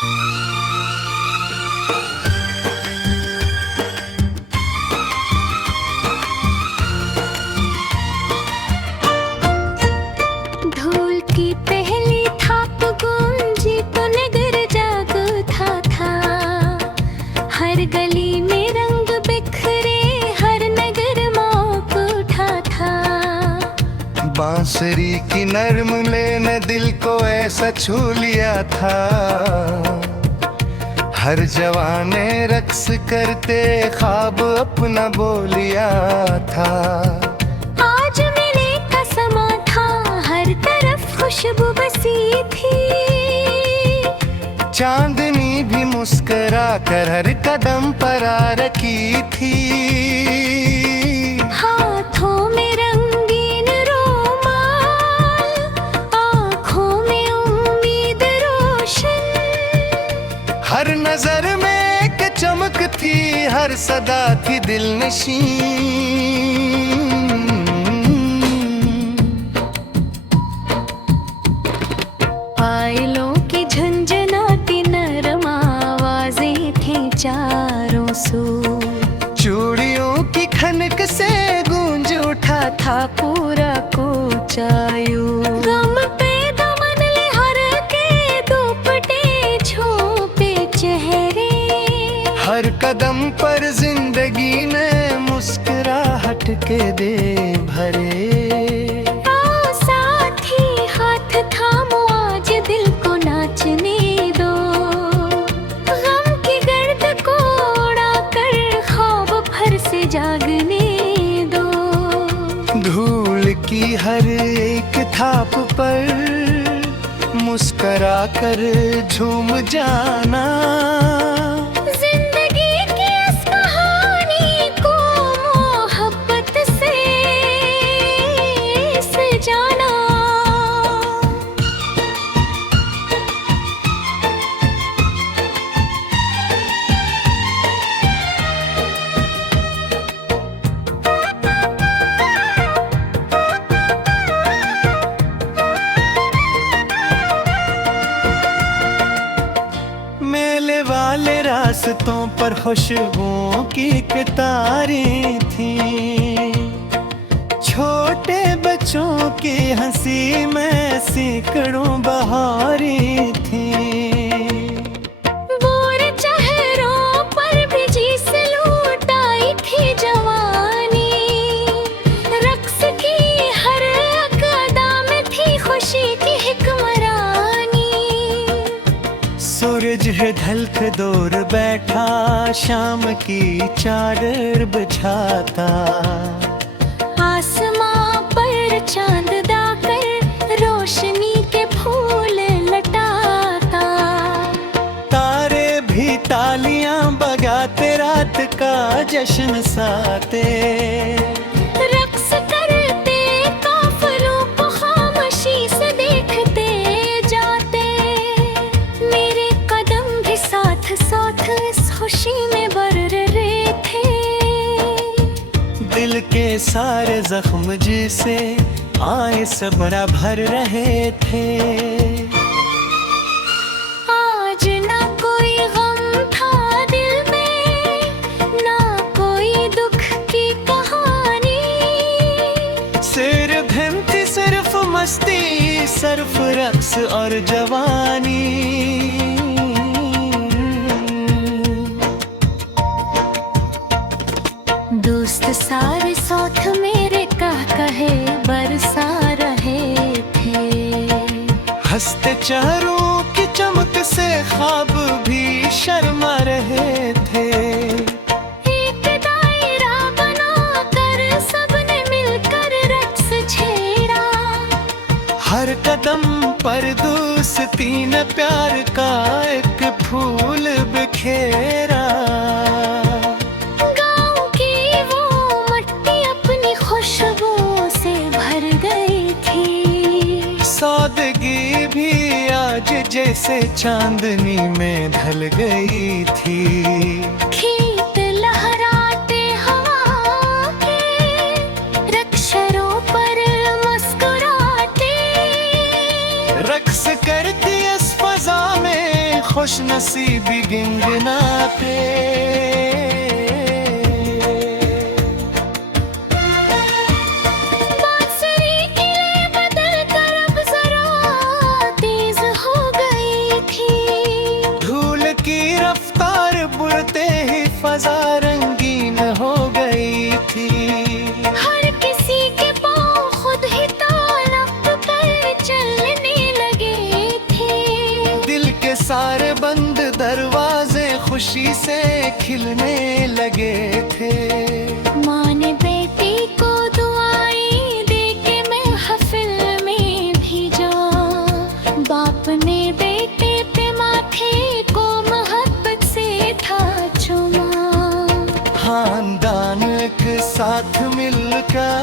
धूल की पहली थाप गूंजी तो नगर जाग उठा था। हर गली में रंग बिखरे, हर नगर मौक उठा था। बांसुरी की नर्म ले ने दिल को ऐसा छू लिया था। हर जवाने रक्स करते ख्वाब अपना बोलिया था। आज मिले का समा था, हर तरफ खुशबू बसी थी। चांदनी भी मुस्कुरा कर हर कदम पर आ रखी थी। हाथों में रंगीन रोमाल, आँखों में उम्मीद रोशन। हर नजर में एक चमक थी, हर सदा थी दिल नशीं। पायलों की झंझनाती नरम आवाजें थी चारों सू। चूड़ियों की खनक से गूंज उठा था पूरा कोचायू। गम पे दमन ले हर के दुपट्टे छोपे चेहरे। हर कदम पर जिंदगी ने मुस्कुराहट के दे भरे। आओ साथी हाथ थामो, आज दिल को नाचने दो। गम की गर्द को उड़ा कर ख्वाब भर से जागने दो। धूल की हर एक थाप पर मुस्कुरा कर झूम जाना। जिंदगी की इस कहानी को मोहब्बत से सजाना। मेले वाले रास्तों पर खुशबुओं की कतारें थीं। छोटे बच्चों की हंसी में सैकड़ों बहारें थीं। बोर चेहरों पर भी जीस लूटाई थी जवानी। रक्स की हर अदा में थी खुशी की हिक्मरानी। सूरज है ढलक दूर बैठा, शाम की चादर बिछाता। आसमां पर चांद दाकर रोशनी के फूल लटाता। तारे भी तालियां बजाते रात का जश्न साते। रक्स करते काफिलों को खामोशी से देखते जाते। मेरे कदम भी साथ साथ इस खुशी में बढ़ रहे थे। दिल के सारे जख्म जिसे आए सबरा भर रहे थे। आज ना कोई गम था दिल में, ना कोई दुख की कहानी। सिर्फ हिम्मत सिर्फ मस्ती, सिर्फ रक्स और जवानी। दोस्त सारे साथ मेरे कहे बरसा रहे थे। हंसते चेहरों की चमक से ख्वाब भी शर्मा रहे थे। एक दायरा बनाकर सबने मिलकर रक्स छेड़ा। हर कदम पर दोस्ती ने प्यार का एक फूल बिखेरा। गाँव की वो मट्टी अपनी खुशबू से भर गई थी। सादगी भी आज जैसे चांदनी में ढल गई थी। खेत लहराते हवा के, रक्षरों पर मुस्कुराते। रक्स करती इस फजा में खुश नसीबी गिनगिनाते। बांसुरी की लय बदल कर अब जरा तेज हो गई थी। धूल की रफ्तार बुरते ही फजा रंगीन हो गई थी। हर किसी के पाँव खुद ही तालाब पर चलने लगे थे। दिल के सारे बंद दरवाजे खुशी से खिलने लगे थे। माँ ने बेटी को दुआएं दे के महफिल में भेजा। बाप ने बेटे पे माथे को मोहब्बत से था चूमा। खानदान एक साथ मिलकर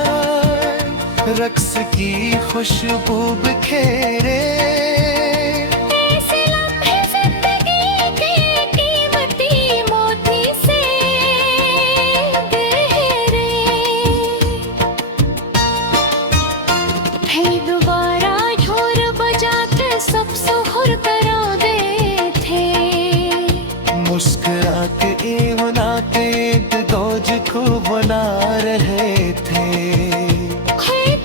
रक्स की खुशबू बिखेरे। ऐसे लम्हे जिंदगी के कीमती मोती से गहरे। फिर दोबारा ढोल बजा के सब सुहुर करा दे थे। मुस्कुरा के होना के दोज को बना रहे थे।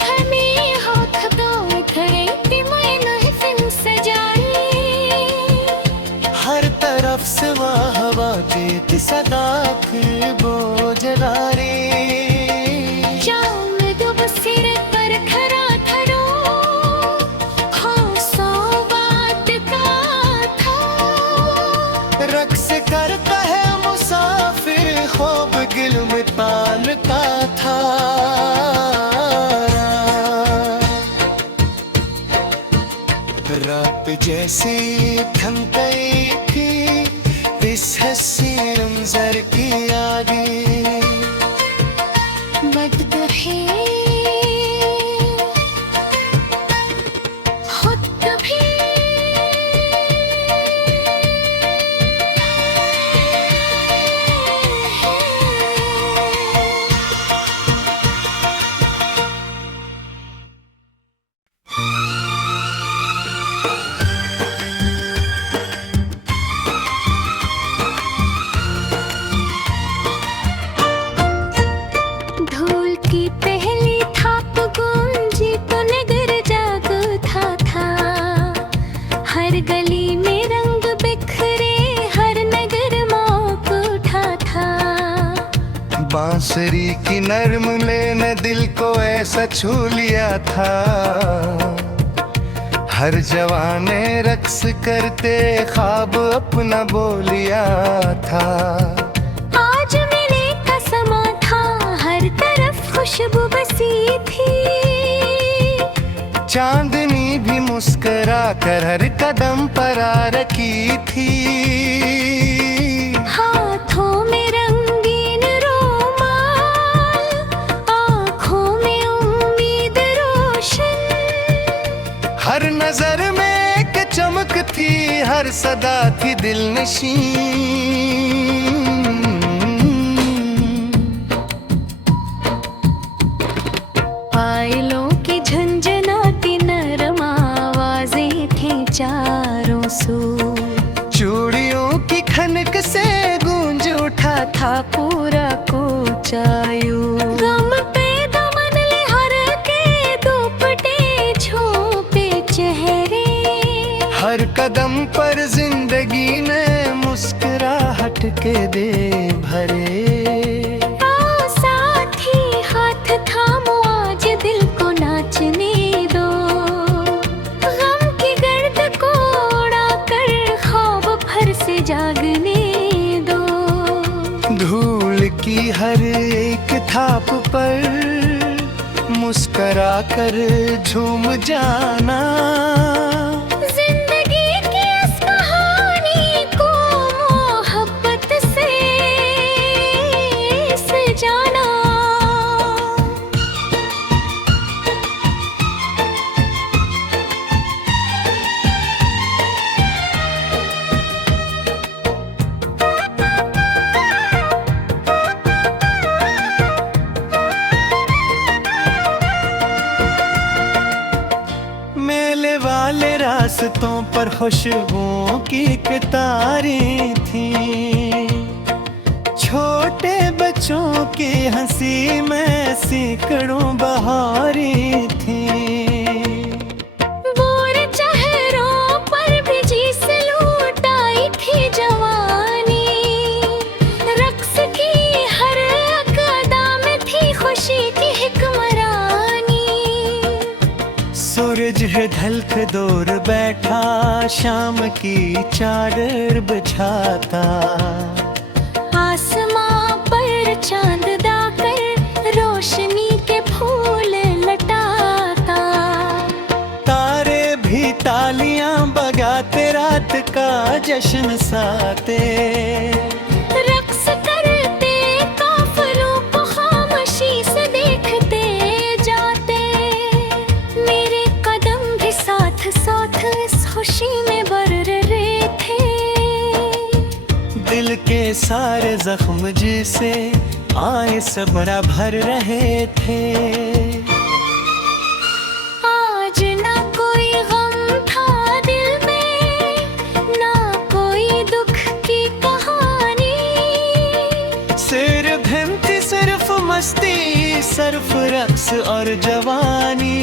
थमे हाथ गाँव खड़े तिमाय महफिल सजाए। हर तरफ से हवा के सदा बो जलारे। जाऊं दुब सिर पर खरा खड़ो। हाँ सौ बात का था। रक्स करता है मुसाफिर ख्वाब गिल में तान का था। रात जैसे थम गई थी इस हसीन मंजर की आगे। बददहे खुद कभी धूल की पहली थाप गूंजी तो नगर जाग उठा था। हर गली में रंग बिखरे हर नगर मौक उठा था। बांसुरी की नर्म ले ने दिल को ऐसा छू लिया था। हर जवाने रक्स करते ख्वाब अपना बोलिया था। आज मिले का समा था हर तरफ खुशबू बसी थी। चांदनी भी मुस्कुरा कर हर कदम पर आ रखी थी। हाथों में रंगीन रोमाल आँखों में उम्मीद रोशन। हर नजर में एक चमक थी हर सदा थी दिल नशीं। पायलों की झंझनाती नरम आवाजें थीं चारों सू। चूड़ियों की खनक से गूंज उठा था पूरा कोचायू। गम पे दमन ले हर के दुपट्टे छोपे चेहरे। हर कदम पर जिंदगी ने मुस्कुराहट के दे भरे। आओ साथी हाथ थामो आज दिल को नाचने दो। गम की गर्द को उड़ा कर ख्वाब भर से जागने दो। धूल की हर एक थाप पर मुस्कुरा कर झूम जाना। जिंदगी की इस कहानी को मोहब्बत से सजाना। रास्तों पर खुशबुओं की कतारें थीं, छोटे बच्चों की हंसी में सैकड़ों बहारें थीं। बोर चेहरों पर भी जी से लूट आई थी जवानी, रक्स की हर अदा में थी खुशी की हिक्मरानी। सूरज है ढलक दूर बैठा, शाम की चादर बिछाता, आसमां पर चांद दाकर रोशनी के फूल लटाता। तारे भी तालियां बजाते रात का जश्न साते, रक्स करते काफिलों को खामोशी से देखते जाते। मेरे कदम भी साथ साथ इस खुशी में बढ़ रहे थे। दिल के सारे जख्म जिसे आए सबरा भर रहे थे। आज ना कोई गम था दिल में, ना कोई दुख की कहानी, सिर्फ हिम्मत सिर्फ मस्ती, सिर्फ रक्स और जवानी।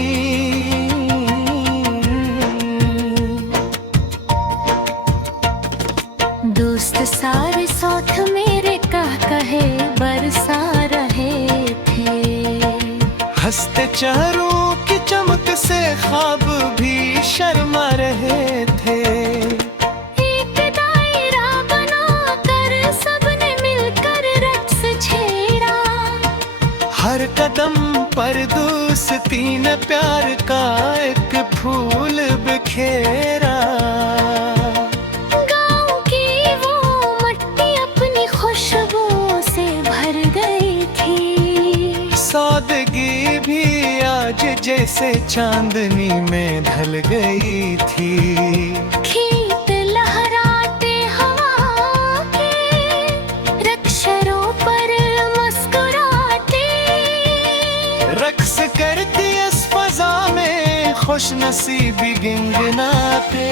दोस्त सारे साथ मेरे कहे बरसा रहे थे। हंसते चेहरों की चमक से ख्वाब भी शर्मा रहे थे। एक दायरा बनाकर सबने मिलकर रक्स छेड़ा, हर कदम पर दोस्ती ने प्यार का एक फूल बिखेरा। गाँव की वो मट्टी अपनी खुशबुओं से भर गई थी। सादगी भी आज जैसे चांदनी में ढल गई थी। खेत लहराते हवा के, रक्षरों पर मुस्कुराते। रक्स करती इस फजा में खुश नसीबी गिनगिनाते।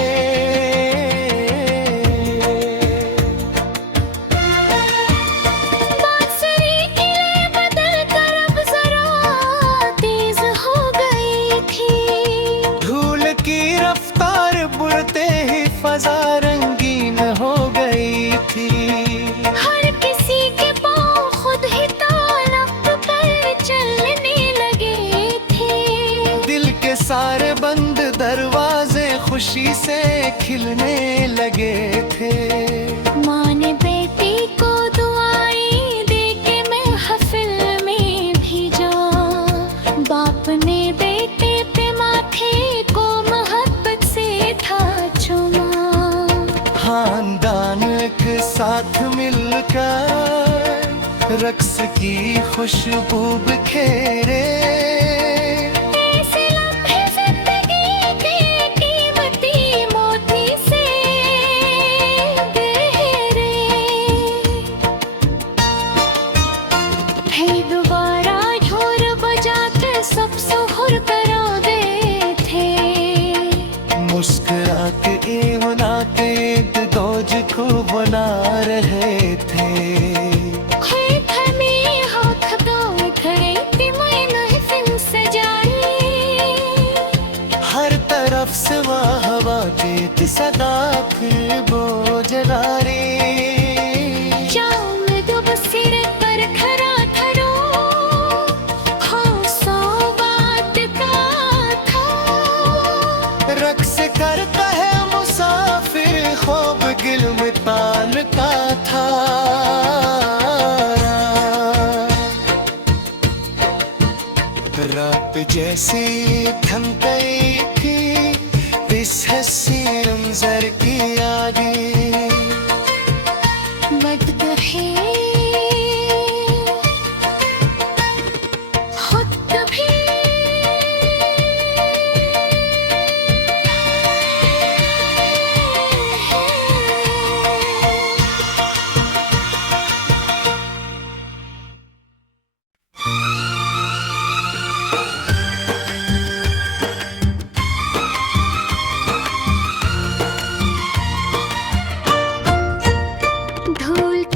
बांसुरी की लय बदल कर अब जरा तेज हो गई थी। धूल की रफ्तार बुढ़ते ही फजा रंगीन हो गई थी। हर किसी के पाँव खुद ही तालाब पर चलने लगे थे। दिल के सारे बंद दरवाजे खुशी से खिलने लगे थे। माँ ने बेटी को दुआएं दे के महफिल में भेजा, बाप ने बेटे पे माथे को मोहब्बत से था चुमा। खानदान एक साथ मिलकर रक्स की खुशबू बिखेरे। ऐसे लम्हे जिंदगी के कीमती मोती से गहरे। फिर दोबारा ढोल बजा के सब सुहुर करा गए थे। मुस्कुरा के मना के दोज को बना रहे थे। थमे हाथ गाँव खड़े थे मैं महफिल सजाई। हर तरफ से हवा देती सदा फिर वो जला रे। जाम दुब सिर पर खरा खड़ो, हाँ सौ बात का था। रक्स करता है मुसाफिर ख्वाब गिल में ताल का था।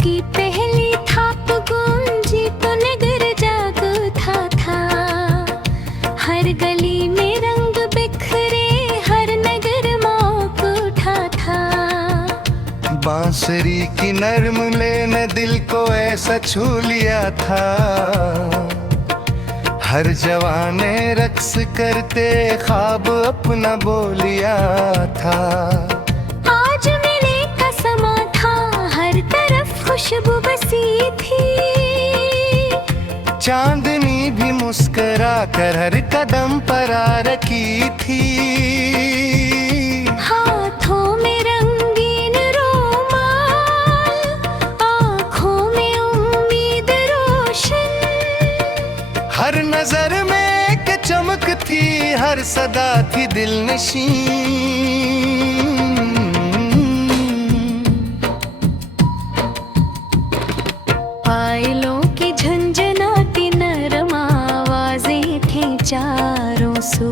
की पहली थाप गूंजी तो नगर जाग उठा था। हर गली में रंग बिखरे, हर नगर मौक उठा था। बांसुरी की नर्म ले ने दिल को ऐसा छू लिया था। हर जवाने रक्स करते ख्वाब अपना बोलिया था। आज मिले का समा था, हर तरफ खुशबू बसी थी। चांदनी भी मुस्कुरा कर हर कदम पर आ रखी थी। हाथों में रंगीन रोमाल, आँखों में उम्मीद रोशन। हर नजर में एक चमक थी, हर सदा थी दिल नशीं। पायलों की झंझनाती नरम आवाजें थी चारों सू।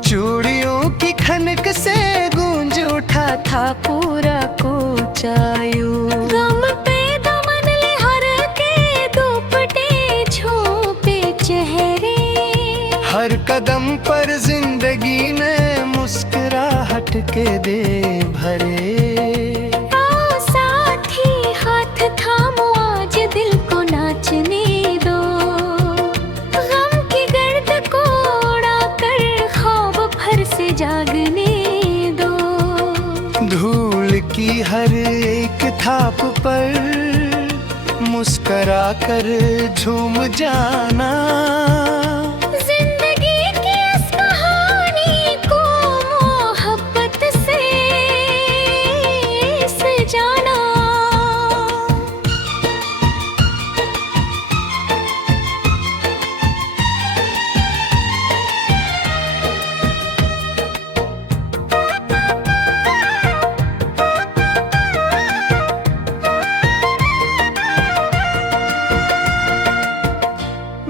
चूड़ियों की खनक से गूंज उठा था पूरा कोचायू। गम पे दमन ले हर के दुपट्टे छोपे चेहरे। हर कदम पर जिंदगी ने मुस्कुराहट के दे भरे। साथी हाथ थामो, आज दिल को नाचने दो। गम की गर्द को उड़ा कर ख्वाब भर से जागने दो। धूल की हर एक थाप पर मुस्कुरा कर झूम जाना। जिंदगी की इस कहानी को मोहब्बत से सजाना।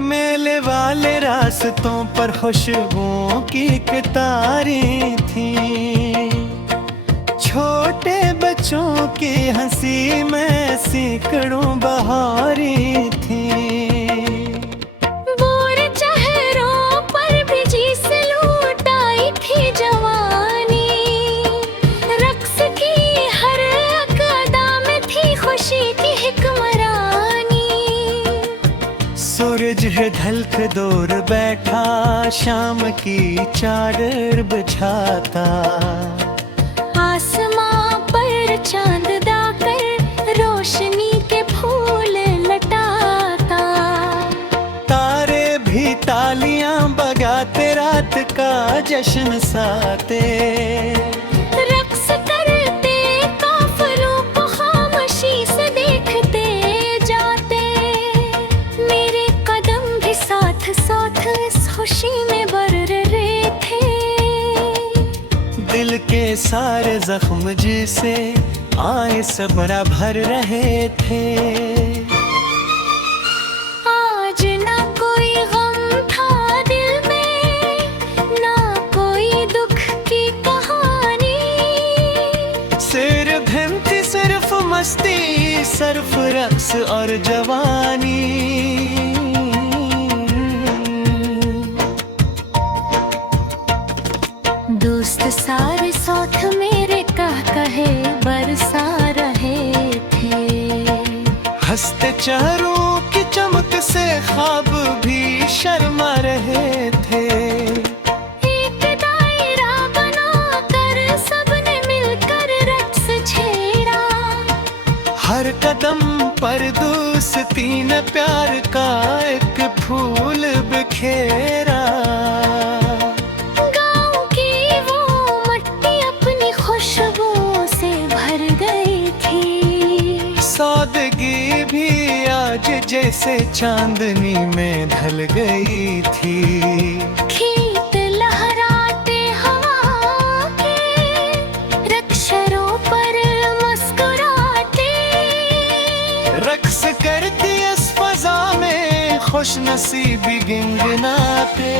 मेले वाले रास्तों पर खुशबुओं की कतारें थीं। छोटे बच्चों की हंसी में सैकड़ों बहारें थीं। बोर चेहरों पर भी जी से लूट आई थी जवानी। रक्स की हर अदा में थी खुशी की हिक्मरानी। सूरज है ढलक दूर बैठा, शाम की चादर बिछाता। आसमां पर चांद दाकर रोशनी के फूल लटाता। तारे भी तालियां बजाते रात का जश्न साते। रक्स करते काफिलों को खामोशी से देखते जाते। मेरे कदम भी साथ साथ इस खुशी में बढ़ रहे थे। दिल के सारे जख्म जिसे आए सबरा भर रहे थे। आज ना कोई गम था दिल में, ना कोई दुख की कहानी। सिर्फ हिम्मत, सिर्फ मस्ती, सिर्फ रक्स और जवानी। दोस्त सारे साथ मेरे कहे बरसा रहे थे। हंसते चेहरों की चमक से ख्वाब भी शर्मा रहे थे। एक दायरा बनाकर सबने मिलकर रक्स छेड़ा। हर कदम पर दोस्ती ने प्यार का एक फूल बिखेरा। गाँव की वो मट्टी अपनी खुशबू से भर गई थी। सादगी भी आज जैसे चांदनी में ढल गई थी। खेत लहराते हवा के, रक्षरों पर मुस्कुराते। रक्स करती इस फजा में खुश नसीबी गिनगिनाते।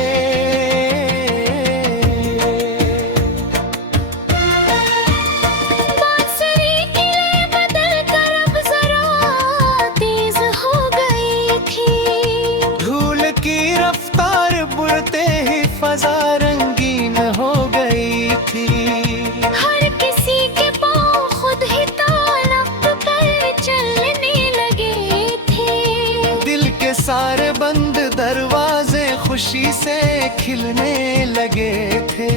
बांसुरी की ले बदल कर अब जरा खिलने लगे थे।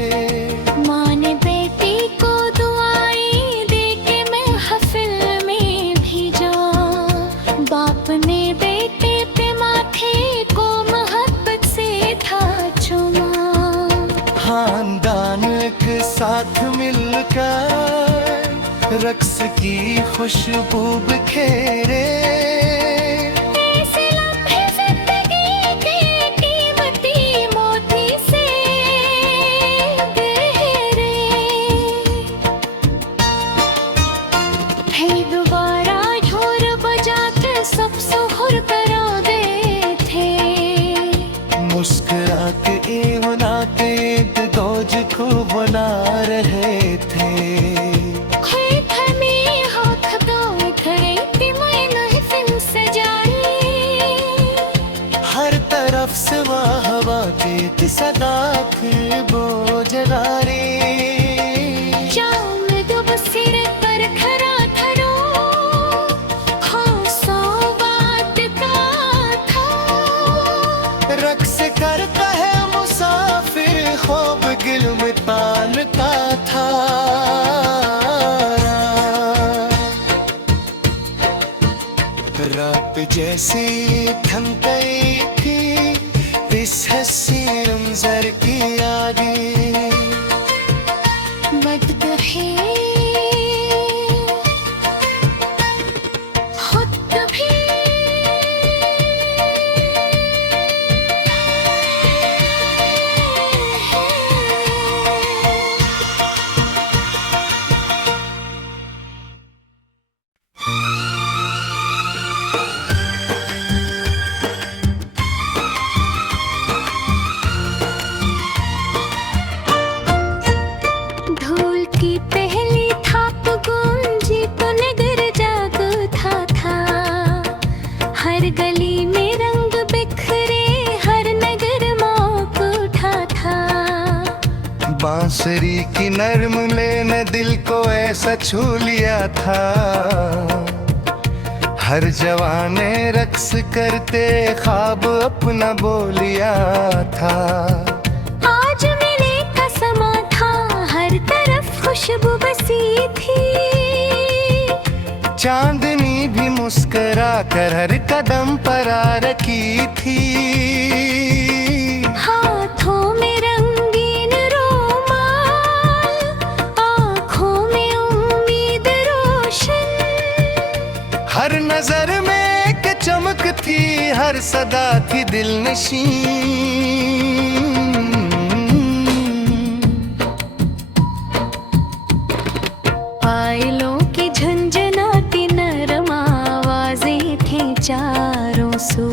माँ ने बेटी को दुआएं दे के महफिल में भेजा, बाप ने बेटे पे माथे को मोहब्बत से था चूमा। खानदान एक साथ मिलकर रक्स की खुशबू बिखेरे। ऐसे लम्हे जिंदगी के कीमती मोती से गहरे। फिर दोबारा ढोल बजा के सब सुहुर करा गए थे। मुस्कुरा के होना के दोज को बुला रहे थे। हर तरफ से हवा के सदा बोझला रे। जाम दुब सिर पर खरा थरो, हाँ सौ बात का था। रक्स करता है मुसाफिर ख्वाब गिल में तानता था। रात जैसे थम गई थी इस हंसी मंजर की आगे। बददहे खुद कभी बांसुरी की नरम ले ने दिल को ऐसा छू लिया था। हर जवाने रक्स करते ख्वाब अपना बोलिया था। आज मिले का समा था, हर तरफ खुशबू बसी थी। चांदनी भी मुस्कुरा कर हर कदम पर आ रखी थी। हाथों में हर नजर में एक चमक थी, हर सदा थी दिल नशीं। पायलों की झंझनाती नरम आवाजें थी चारों सू।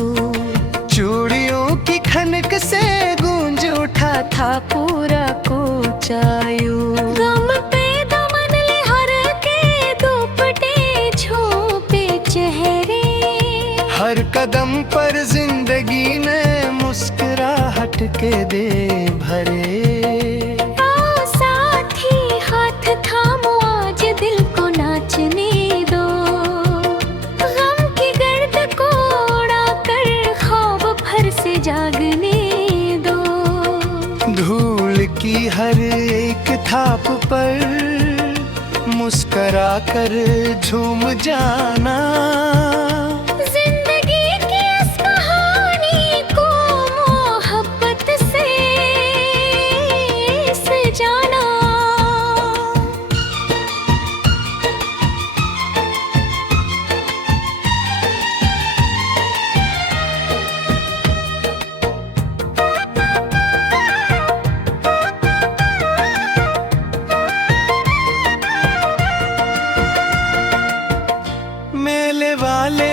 चूड़ियों की खनक से गूंज उठा था पूरा कोचायू। गम पे दमन ले हर के दुपट्टे छोपे चेहरे। हर कदम पर जिंदगी ने मुस्कुराहट के दे भरे। आओ साथी हाथ थामो, आज दिल को नाचने दो। गम की गर्द को उड़ा कर ख्वाब भर से जागने दो। धूल की हर एक थाप पर मुस्कुरा कर झूम जाना।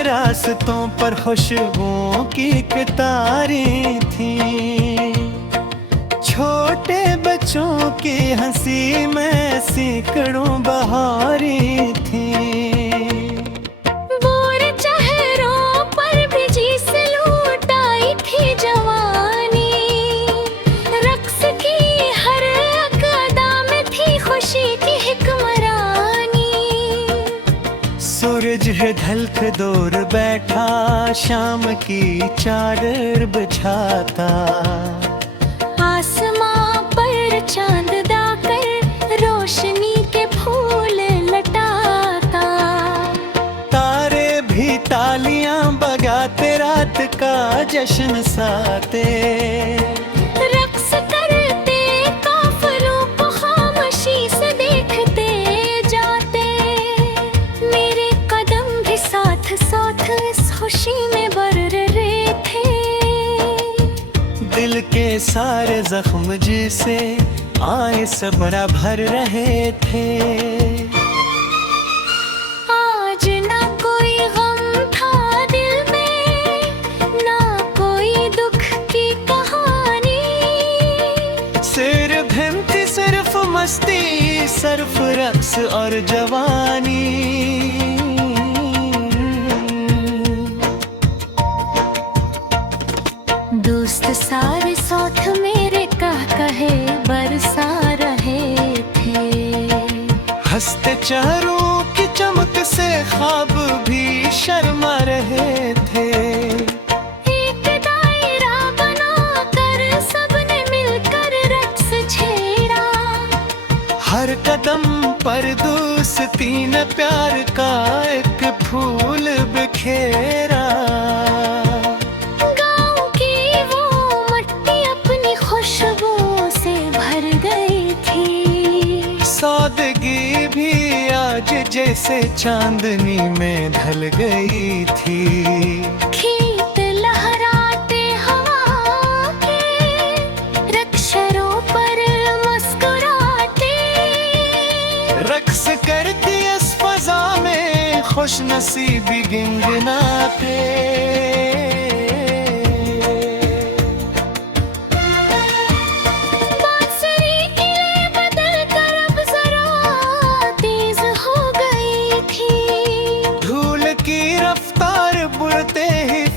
रास्तों पर खुशबुओं की कतारें थीं। छोटे बच्चों की हंसी में सैकड़ों बहारें थीं। बोर चेहरों पर भी जिस लूट आई थी जवानी। रक्स की हर अदा में थी खुशी की हिक्मरानी। सूरज है ढल के दूर बैठा, शाम की चादर बिछाता। तालियां बगाते रात का जश्न साते, रक्स करते काफिलों को खामोशी से देखते जाते, मेरे कदम भी साथ साथ इस खुशी में बढ़ रहे थे। दिल के सारे जख्म जिसे आए सबरा भर रहे थे। आज ना कोई गम था दिल में, ना कोई दुख की कहानी, सिर्फ हिम्मत सिर्फ मस्ती, सिर्फ रक्स और जवानी। दोस्त सारे साथ मेरे कहे बरसा रहे थे, हंसते चेहरों की चमक से ख्वाब भी शर्मा रहे थे। एक दायरा बनाकर सबने मिलकर रक्स छेड़ा, हर कदम पर दोस्ती ने प्यार का एक फूल बिखेरा। सादगी भी आज जैसे चांदनी में ढल गई थी। खेत लहराते हवा के, रक्षरों पर मुस्कुराते, रक्स करती इस फजा में खुश नसीबी गिनगिनाते।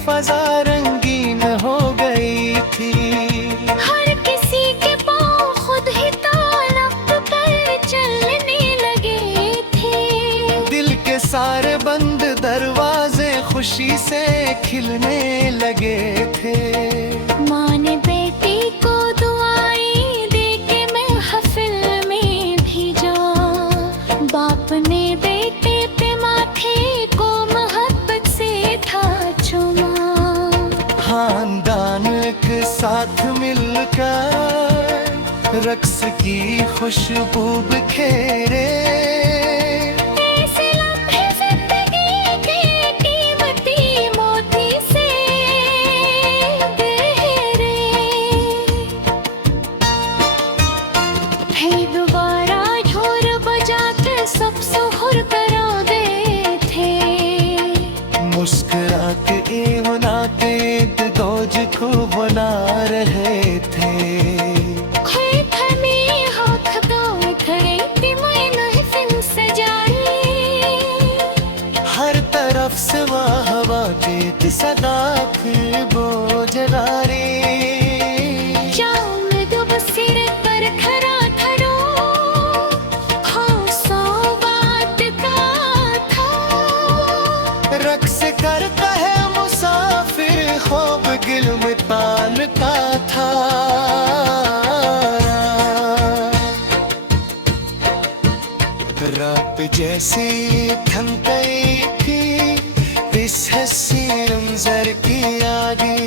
फजा रंगीन हो गई थी, हर किसी के पाँव खुद ही तालक कर चलने लगे थे। दिल के सारे बंद दरवाजे खुशी से खिलने लगे थे। माँ ने बेटी को दुआएं दे के महफिल में भेजा, बाप ने बेटे पे माथे को मोहब्बत से था चूमा। खानदान एक साथ मिलकर रक्स की खुशबू बिखेरे, ऐसे लम्हे जिंदगी के कीमती मोती से गहरे। फिर दोबारा ढोल बजाते सब सुहुर करा दे थे, मुस्कुरा के मनाते दोज को बुला रहे थे। हर तरफ से हवा के सदा फिर बोझलारे, रक्स करता है मुसाफिर ख्वाब गिल में ताल का था। रात जैसे थम गई थी इस हसीन मंजर की आगे,